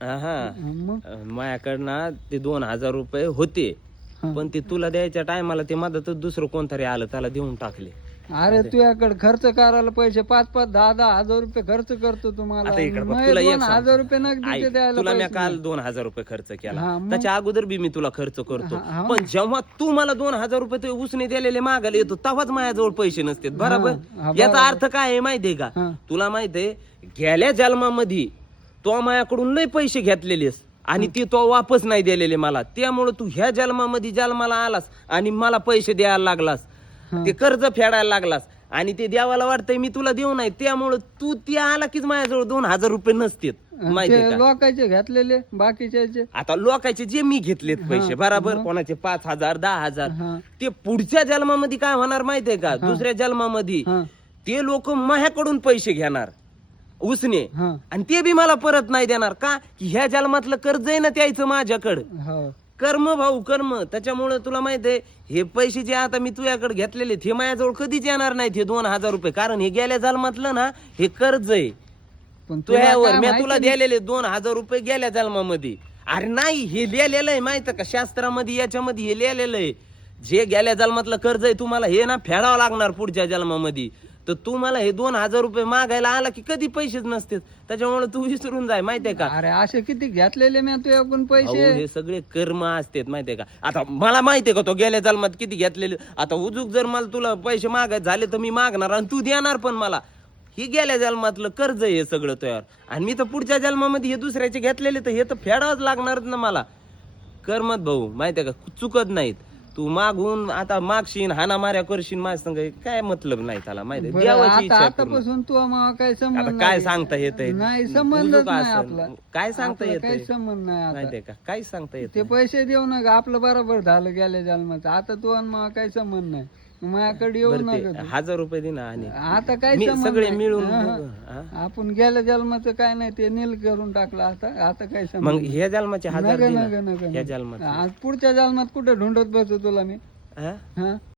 हा मग माझ्याकडनं ते 2000 रुपये होते, हा. पण ते तुला द्यायच्या टायमाला ते मधातच दुसरं कोणतरी आलं, त्याला देऊन टाकले. अरे तुझ्याकडे खर्च करायला पैसे 5-5, 10-10 हजार रुपये खर्च करतो तुम्हाला. आता इकडे बघ, मग तुला एक 2,000 रुपये नगदी ऐक, ते द्यायला तुला मी पैसे काल नाही. 2000 रुपये खर्च केला, हा, मग? त्याच्या अगोदर बी मी तुला खर्च करतो. हा, हा. पण जेव्हा तू मला 2000 रुपये ते उसने दिलेले मागायला येतो, तेव्हाच माझ्याजवळ पैसे नसते. बरोबर? हा, याचा बरोबर. अर्थ काय आहे माहितीये का? हा. तुला माहितीये, गेल्या जन्मामध्ये तो माझ्याकडून लय पैसे घेतलेलेस आणि ते तो वापस नाही दिलेले मला, त्यामुळे तू ह्या जन्मामध्ये जन्माला आलास आणि मला पैसे द्यायला लागलास, हा. ते कर्ज फेडायला लागलास आणि ते देवाला वाटतंय मी तुला देऊ नाही, त्यामुळे तू ते आला कीच माझ्याजवळ 2000 रुपये नसतेत. माहितीये ते का? लोकांचे घेतलेले बाकीचे. आता लोकांचे जे मी घेतलेत पैसे, हा, बराबर, मग? कोणाचे 5000, 10,000, हा. ते पुढच्या जन्मामध्ये काय होणार माहितीये का? दुसऱ्या जन्मामध्ये हा. ते लोक माझ्याकडून पैसे घेणार उसने, हा. आणि ते बी मला परत नाही देणार. का? की ह्या जन्मातलं कर्ज आहे ना त्याचं माझ्याकडं. हो. कर्म भाऊ, कर्म. त्याच्यामुळे तुला माहितीये, हे पैसे जे आता मी तुझ्याकडे घेतलेले हे माझ्याजवळ कधीच येणार नाहीत, हे 2000 रुपये, कारण हे गेल्या जन्मातलं ना हे कर्ज आहे पण तुला तुझ्यावर. काय मी माहिती तुला नाही. दिलेले 2000 रुपये गेल्या जन्मामध्ये. अरे नाही, हे लिहिलेलं आहे माहिती का शास्त्रामध्ये, याच्यामध्ये हे लिहिलेलं आहे, जे गेल्या जन्मातलं कर्ज आहे तुम्हाला हे ना फेडावं लागणार पुढच्या जन्मामध्ये. तर तू मला हे 2000 रुपये मागायला आला की कधी पैसेच नसते, त्याच्यामुळे तू विसरून जाय. माहितीये का? अरे असे किती घेतलेले मी तुझ्याकडून अहो, पैसे. हे सगळे कर्म असतात माहितीये का? आता मला माहितीये का तो गेल्या जन्मात किती घेतलेले. आता उजूक जर मला तुला पैसे मागायचे झाले तर मी मागणार आणि तू देणार पण मला. ही गेल्या जन्मातलं कर्ज आहे हे सगळं तयार, आणि मी तर पुढच्या जन्मामध्ये हे दुसऱ्याचे घेतलेले तर हे तर फेडावंच लागणारच ना मला. कर्मत भाऊ, माहितीये का, चुकत नाहीत. तू मागून आता मागशील, हाना माऱ्या करशील माझ्या संग, काय मतलब नाही त्याला. माहितीये, बरं, देवाची इच्छा आता आहे पूर्ण. आतापासून तू मग काही आता संबंध काय नाही. सांगता येतंय? नाही, संबंधच उजूक नाही असेल. आपला. काय सांगता आपला येतंय? काही संबंध नाही आता. माहितीये का, काही सांगता येत ते पैसे देऊ नका, आपलं बरोबर झालं गेल्या जन्माचं. आता तू आणि मग काही संबंध नाही, माझ्याकडे येऊ बरं, नका ते तू. 1000 रुपये दे ना. आणि आता काही मी संबंध सगळे नाही. मिळून हा, बघू. हा. हा? आपण गेल्या जन्माचं काय नाही, ते नील करून टाकलं. आता काही संबंध मग नाही. ह्या जन्माचे 1000 नका दे ना. नका नका ह्या जन्माचे. आज पुढच्या जन्मात कुठे ढुंढत बसू तुला मी. हा? हा